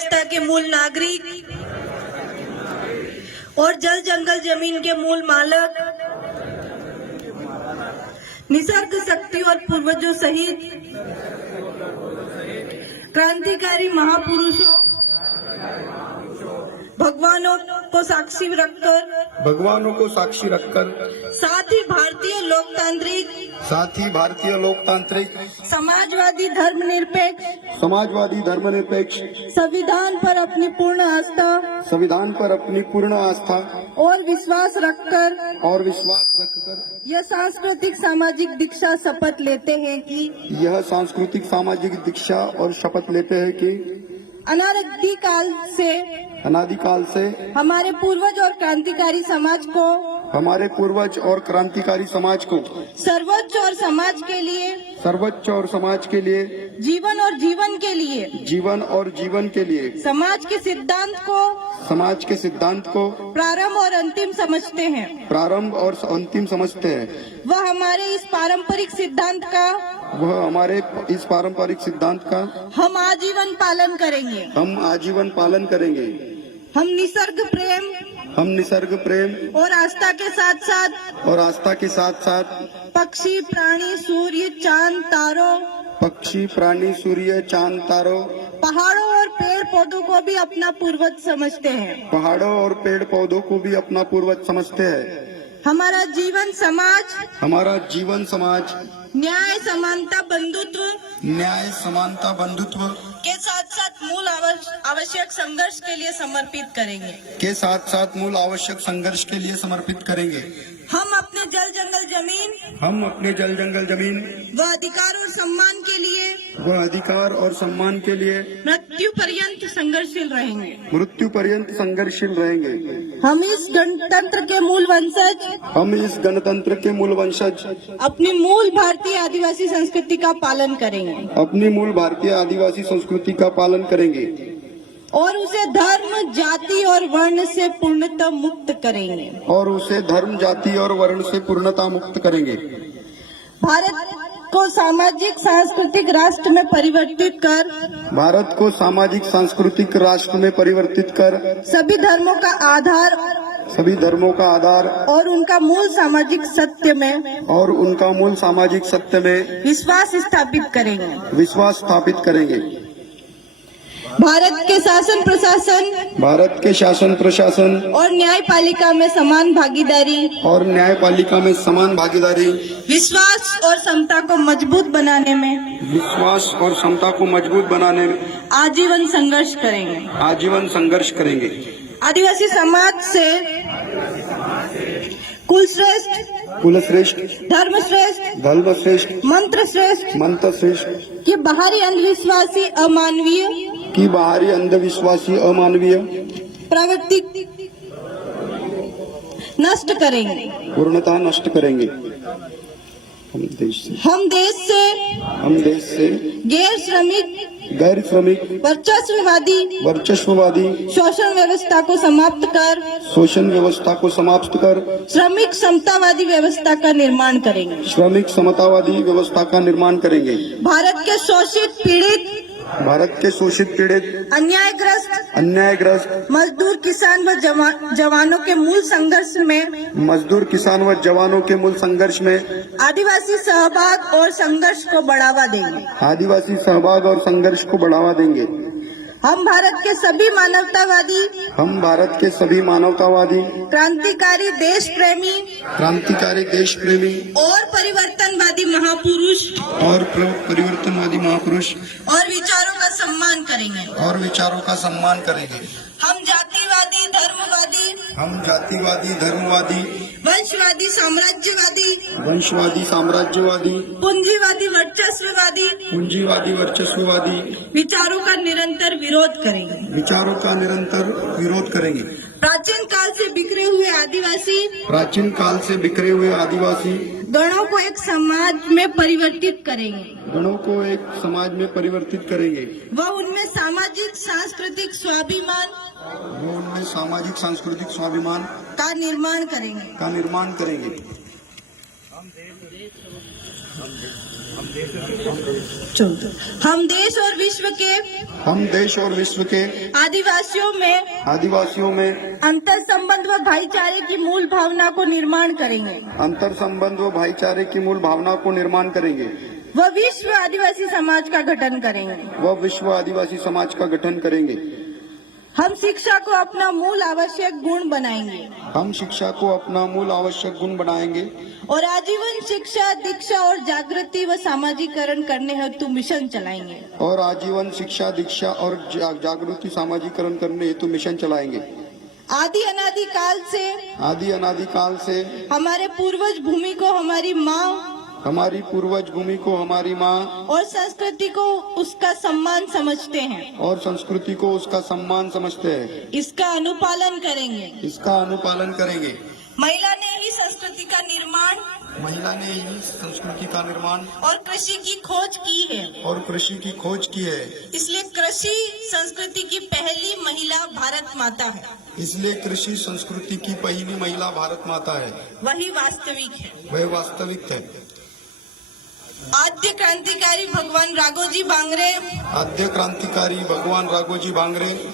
व्यवस्था के मूल नागरिक और जल जंगल जमीन के मूल मालक, निसर्ग शक्ति और पूर्वजों सहित क्रांतिकारी महापुरुषों, भगवानों को साक्षी रखकर साथ ही भारतीय लोकतांत्रिक समाजवादी धर्मनिरपेक्ष संविधान पर अपनी पूर्ण आस्था और विश्वास रखकर यह सांस्कृतिक सामाजिक दीक्षा शपथ लेते हैं कि अनादि काल से हमारे पूर्वज और क्रांतिकारी समाज को सर्वोच्च और समाज के लिए जीवन और जीवन के लिए समाज के सिद्धांत को प्रारंभ और अंतिम समझते हैं। वह हमारे इस पारंपरिक सिद्धांत का हम आजीवन पालन करेंगे। हम निसर्ग प्रेम और आस्था के साथ पक्षी प्राणी सूर्य चांद तारों और पेड़ पौधों को भी अपना पूर्वज समझते हैं। हमारा जीवन समाज न्याय समानता बंधुत्व के साथ मूल आवश्यक संघर्ष के लिए समर्पित करेंगे। हम अपने जल जंगल जमीन व अधिकार और सम्मान के लिए मृत्यु पर्यंत संघर्षशील रहेंगे। हम इस गणतंत्र के मूल वंशज अपनी मूल भारतीय आदिवासी संस्कृति का पालन करेंगे और उसे धर्म जाति और वर्ण से पूर्णतः मुक्त करेंगे। भारत को सामाजिक सांस्कृतिक राष्ट्र में परिवर्तित कर सभी धर्मों का आधार और उनका मूल सामाजिक सत्य में विश्वास स्थापित करेंगे। भारत के शासन प्रशासन और न्यायपालिका में समान भागीदारी विश्वास और समता को मजबूत बनाने में आजीवन संघर्ष करेंगे। आदिवासी समाज से कुलश्रेष्ठ धर्मश्रेष्ठ मंत्रश्रेष्ठ की बाहरी अंधविश्वासी अमानवीय प्रवृत्ति पूर्णतः नष्ट करेंगे। हम देश से गैर श्रमिक वर्चस्ववादी शोषण व्यवस्था को समाप्त कर श्रमिक समतावादी व्यवस्था का निर्माण करेंगे। भारत के शोषित पीड़ित अन्यायग्रस्त मजदूर किसान व जवानों के मूल संघर्ष में आदिवासी सहभाग और संघर्ष को बढ़ावा देंगे। हम भारत के सभी मानवतावादी क्रांतिकारी देश प्रेमी और परिवर्तनवादी महापुरुष और विचारों का सम्मान करेंगे। हम जातिवादी धर्मवादी वंशवादी साम्राज्यवादी पूंजीवादी वर्चस्ववादी विचारों का निरंतर विरोध करेंगे। प्राचीन काल से बिखरे हुए आदिवासी गणों को एक समाज में परिवर्तित करेंगे। वह उनमें सामाजिक सांस्कृतिक स्वाभिमान का निर्माण करेंगे। हम देश और विश्व के आदिवासियों में अंतर संबंध व भाईचारे की मूल भावना को निर्माण करेंगे। वह विश्व आदिवासी समाज का गठन करेंगे। हम शिक्षा को अपना मूल आवश्यक गुण बनाएंगे और आजीवन शिक्षा, दीक्षा और जागृति व सामाजिकरण करने हेतु मिशन चलाएंगे। आदि अनादि काल से हमारे पूर्वज भूमि को हमारी माँ और संस्कृति को उसका सम्मान समझते हैं। इसका अनुपालन करेंगे। महिला ने ही संस्कृति का निर्माण और कृषि की खोज की है। इसलिए कृषि संस्कृति की पहली महिला भारत माता है। वही वास्तविक है। आद्य क्रांतिकारी भगवान राघोजी बांगरे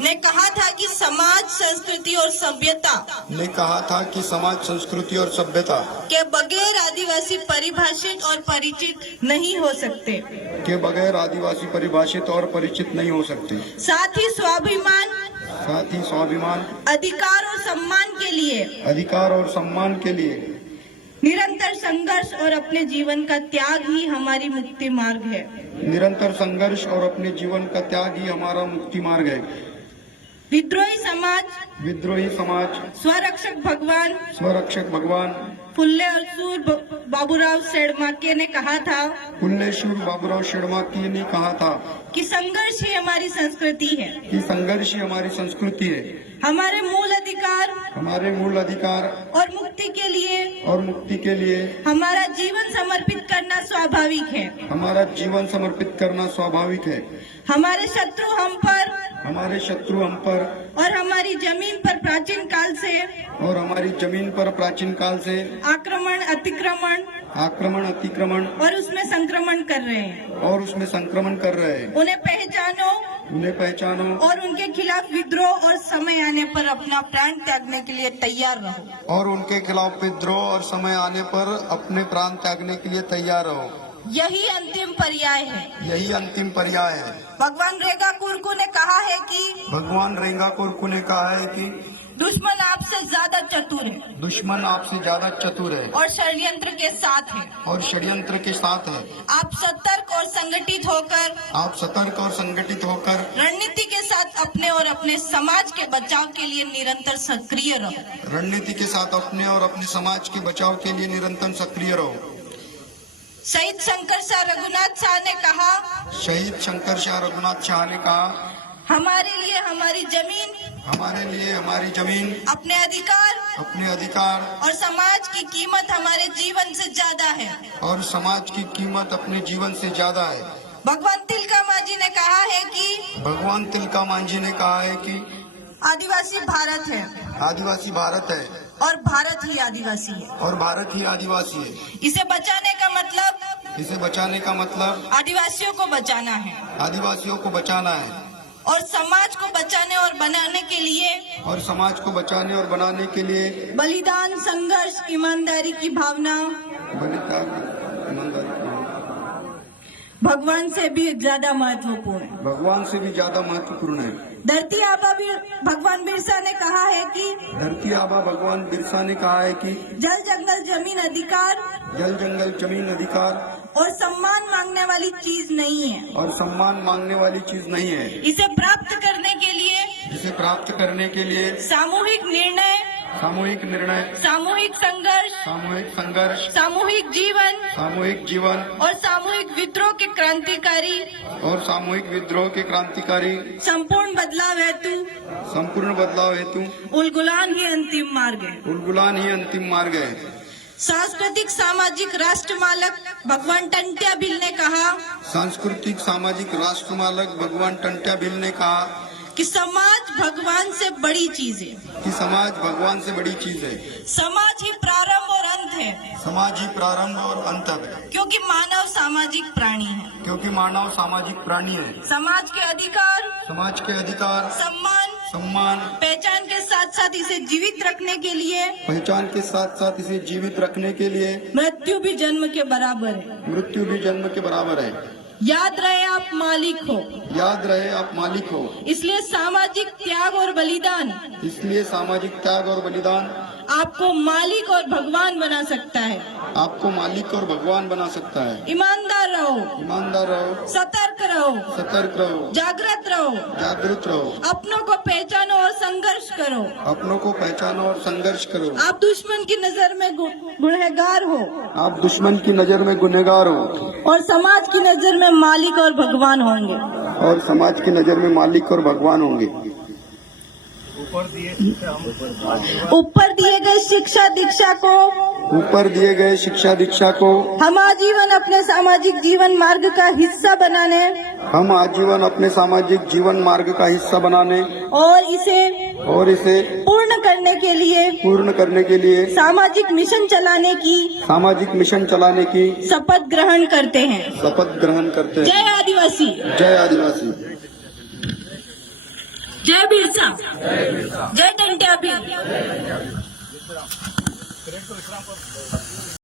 ने कहा था कि समाज, संस्कृति और सभ्यता के बगैर आदिवासी परिभाषित और परिचित नहीं हो सकते। साथ ही स्वाभिमान, अधिकार और सम्मान के लिए निरंतर संघर्ष और अपने जीवन का त्याग ही हमारी मुक्ति मार्ग है। विद्रोही समाज स्वरक्षक भगवान फुल्ले और सूर बाबूराव शेड़माके ने कहा था कि संघर्ष ही हमारी संस्कृति है। हमारे मूल अधिकार और मुक्ति के लिए हमारा जीवन समर्पित करना स्वाभाविक है। हमारे शत्रु हम पर और हमारी जमीन पर प्राचीन काल से अतिक्रमण और उसमें संक्रमण कर रहे हैं। उन्हें पहचानो और उनके खिलाफ विद्रोह और समय आने पर अपना प्राण त्यागने के लिए तैयार रहो। यही अंतिम पर्याय है। भगवान रेंगा कुरकू ने कहा है कि दुश्मन आपसे ज्यादा चतुर है और षड्यंत्र के साथ है। आप सतर्क और संगठित होकर रणनीति के साथ अपने और अपने समाज के बचाव के लिए निरंतर सक्रिय रहो। शहीद शंकर शाह रघुनाथ शाह ने कहा हमारे लिए हमारी जमीन अपने अधिकार और समाज की कीमत हमारे जीवन से ज्यादा है। भगवान तिलका मांझी ने कहा है कि आदिवासी भारत है और भारत ही आदिवासी है। इसे बचाने का मतलब आदिवासियों को बचाना है और समाज को बचाने और बनाने के लिए बलिदान, संघर्ष, ईमानदारी की भावना भगवान से भी ज्यादा महत्वपूर्ण है। धरती आबा भगवान बिरसा ने कहा है कि जल जंगल जमीन अधिकार और सम्मान मांगने वाली चीज नहीं है। इसे प्राप्त करने के लिए सामूहिक निर्णय, सामूहिक संघर्ष, सामूहिक जीवन और सामूहिक विद्रोह के क्रांतिकारी संपूर्ण बदलाव हेतु उलगुलान ही अंतिम मार्ग है। सांस्कृतिक सामाजिक राष्ट्रमालक भगवान टंट्या भिल ने कहा कि समाज भगवान से बड़ी चीज है। समाज ही प्रारंभ और अंत अंत है, समाज ही प्रारंभ और अंत है, क्योंकि मानव सामाजिक प्राणी है। क्योंकि मानव सामाजिक प्राणी है। समाज के अधिकार, समाज के अधिकार, सम्मान, पहचान के साथ साथ इसे जीवित रखने के लिए, पहचान के साथ साथ इसे जीवित रखने के लिए मृत्यु भी जन्म के बराबर है। मृत्यु भी जन्म के बराबर है। याद रहे आप मालिक हो, याद रहे आप मालिक हो। इसलिए सामाजिक त्याग और बलिदान इसलिए सामाजिक त्याग और बलिदान आपको मालिक और भगवान बना सकता है। आपको मालिक और भगवान बना सकता है। ईमानदार रहो, ईमानदार रहो, सतर्क रहो, सतर्क रहो, जागृत रहो, जागरूक रहो, अपनों को पहचानो और संघर्ष करो। अपनों को पहचानो और संघर्ष करो। आप दुश्मन की नजर में गुनहगार हो आप दुश्मन की नजर में गुनहगार हो और समाज की नजर में मालिक और भगवान होंगे। और समाज की नजर में मालिक और भगवान होंगे। ऊपर दिए गए शिक्षा दीक्षा को ऊपर दिए गए शिक्षा दीक्षा को हम आजीवन अपने सामाजिक जीवन मार्ग का हिस्सा बनाने हम आजीवन अपने सामाजिक जीवन मार्ग का हिस्सा बनाने और इसे पूर्ण करने के लिए सामाजिक मिशन चलाने की शपथ ग्रहण करते हैं। जय आदिवासी, जय आदिवासी, जय बिरसा, जय टंट्या भील।